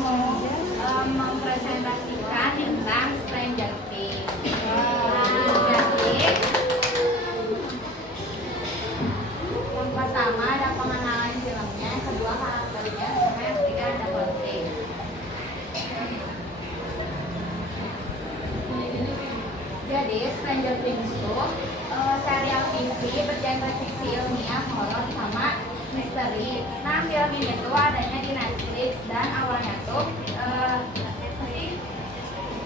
mau mempresentasikan tentang Stranger Things. Jadi yang pertama ada pengenalan filmnya, yang kedua karakternya, sama yang ketiga ada closing. Jadi Stranger Things itu serial TV bergenre fiksi ilmiah, horor sama misteri. Nah, film ini tuh adanya di Netflix dan awalnya tuh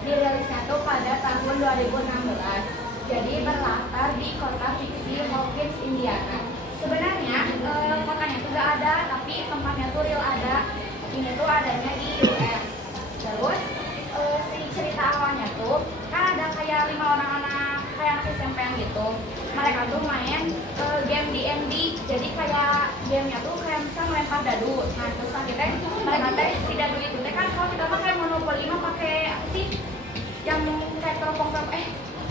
dirilisnya tuh pada tahun 2016. Jadi berlatar di kota fiksi Hawkins, Indiana. Sebenarnya kotanya tuh gak ada, tapi tempatnya tuh real ada. Ini tuh adanya di US. Terus si cerita awalnya tuh kan ada kayak 5 orang anak kayak anak SMP gitu. Mereka tuh main game D&D. Jadi kayak gamenya tuh kayak bisa melempar dadu. Nah terus akhirnya mereka teh si dadu itu teh kan kalau kita mah kayak Monopoly mah pakai apa sih yang kayak teropong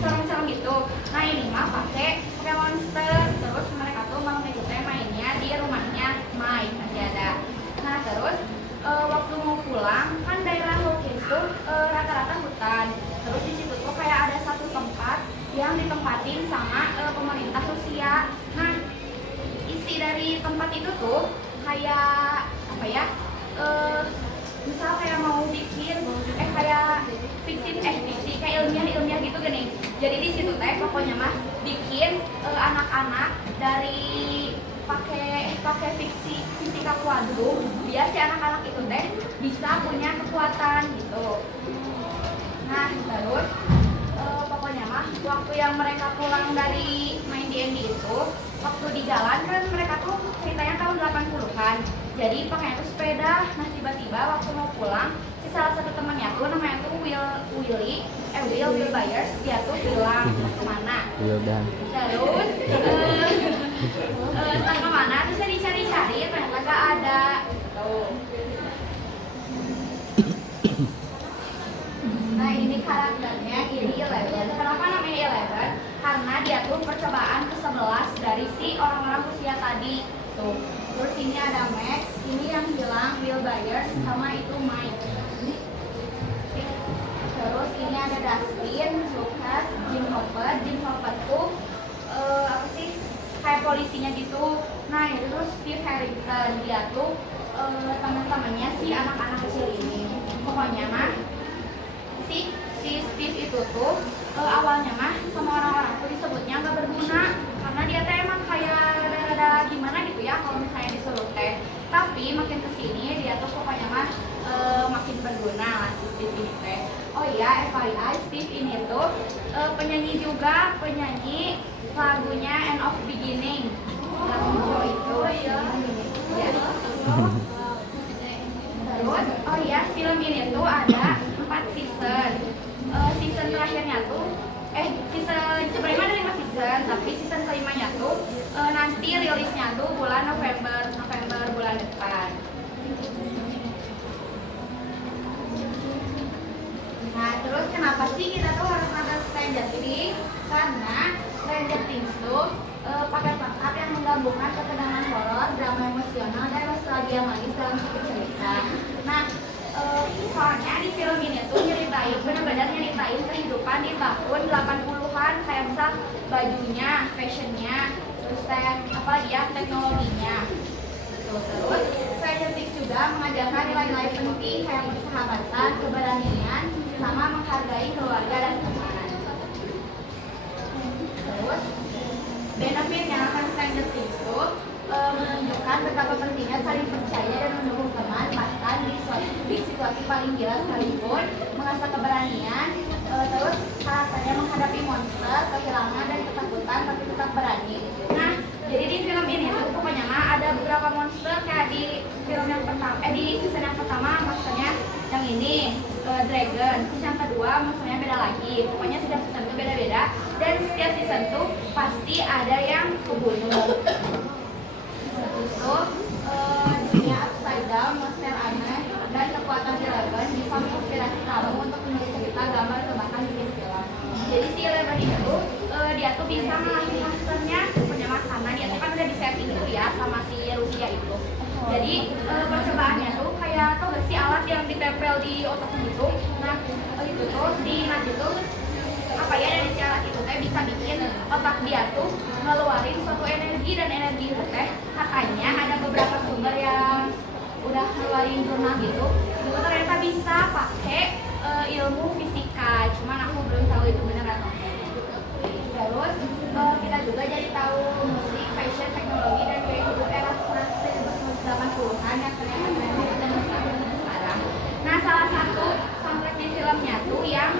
corong-corong gitu. Nah ini mah pakai monster. Terus mereka tuh malam itu teh mainnya di rumahnya Mike masih ada. Nah terus waktu mau pulang kan daerah Hawkins tuh rata-rata hutan. Terus di situ tuh kayak ada satu tempat yang ditempatin sama pemerintah Rusia. Nah isi dari tempat itu tuh kayak apa ya? Misal kayak mau bikin kayak fiksi kayak ilmiah gitu gini. Jadi di situ teh pokoknya mah bikin anak-anak dari pakai fisika kuadrum biar si anak-anak itu teh bisa punya kekuatan gitu. Nah terus pokoknya mah waktu yang mereka pulang dari main D&D itu, waktu di jalan kan mereka tuh ceritanya tahun 80-an. Jadi pakai itu sepeda. Nah tiba-tiba waktu mau pulang si salah satu temannya tuh namanya tuh Will Byers, dia tuh hilang kemana. Terus entah kemana bisa dicari-cari ternyata gak ada tuh. Nah ini karakternya ini Eleven. Kenapa namanya Eleven? Karena dia tuh percobaan ke-11 dari si orang-orang Rusia tadi tuh. Terus ini ada Max, ini yang hilang Will Byers, sama itu Mike. Terus ini ada Dustin, Lucas, Jim Hopper. Jim Hopper tuh apa sih kayak polisinya gitu. Nah itu terus Steve Harrington, dia tuh teman-temannya si anak-anak kecil ini. Pokoknya mah si Steve itu tuh awalnya mah sama orang-orang tuh disebutnya gak berguna karena dia teh emang kayak rada-rada gimana gitu ya kalau misalnya disuruh teh. Tapi makin kesini dia tuh pokoknya mah makin berguna lah si Steve ini teh. Oh iya, FYI Steve ini tuh penyanyi juga, penyanyi lagunya End of Beginning yang hijau itu. Ya. Terus, oh iya, film ini tuh ada 4 season. Season terakhirnya tuh, season sebenarnya ada 5 season, tapi season kelimanya tuh nanti rilisnya tuh bulan November bulan depan. Nah, terus kenapa sih kita tuh harus nonton Stranger Things? Karena Stranger Things tuh pakai paket yang menggabungkan ketegangan horor, drama emosional, dan nostalgia manis dalam satu cerita. Nah, soalnya di film ini tuh benar-benar nyeritain kehidupan di tahun 80-an, kayak misal bajunya, fashionnya, terus teknologinya. Terus Stranger Things juga mengajarkan nilai-nilai penting kayak persahabatan, keberanian, sama menghargai keluarga dan teman. Terus benefit yang akan Stranger Things itu menunjukkan betapa pentingnya saling percaya dan mendukung teman, bahkan di situasi paling gila sekalipun, mengasah keberanian. Terus karakternya menghadapi monster, kehilangan dan ketakutan, tapi tetap berani. Nah, jadi di film ini tuh pokoknya mah ada beberapa monster kayak di film yang pertama, di season yang pertama monsternya yang ini dragon. Terus yang kedua monsternya beda lagi. Pokoknya setiap season tuh beda-beda dan setiap season tuh pasti ada yang kebunuh. Terus dunia upside down, monster aneh, dan kekuatan Eleven bisa menginspirasi kamu untuk menulis cerita, gambar, atau bahkan bikin film. Jadi si Eleven itu dia tuh bisa ngalahin monsternya punya karena dia tuh kan udah di setting dulu ya sama si Rusia itu. Jadi percobaannya tuh kayak tau gak sih alat yang ditempel nempel di otak gitu. Nah itu tuh si Nat itu apa ya, dari si alat itu teh bisa bikin otak dia tuh ngeluarin suatu energi, dan energi itu teh katanya ada beberapa sumber yang udah ngeluarin jurnal gitu. Itu ternyata bisa pakai ilmu fisika, cuman aku belum tahu itu benar atau enggak. Terus kita juga jadi tahu musik, fashion, teknologi, dan gaya hidup era 1980-an yang ternyata tren dan sampai sekarang. Nah salah satu soundtrack di filmnya tuh yang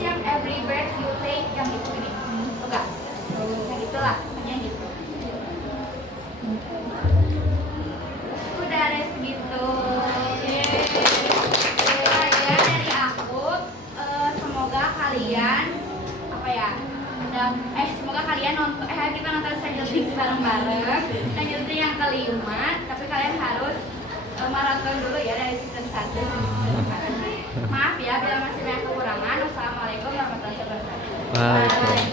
siap Every Breath You Take, yang itu ini, enggak, yang itulah, pokoknya gitu. Udah ada segitu. Ya dari aku, semoga kalian apa ya, semoga kalian nonton, kita nonton Stranger Things bareng-bareng. Stranger Things yang kelima, tapi kalian harus maraton dulu ya dari season 1 sampai season 4. Maaf ya bila masih banyak kekurangan. Wassalamualaikum warahmatullahi wabarakatuh.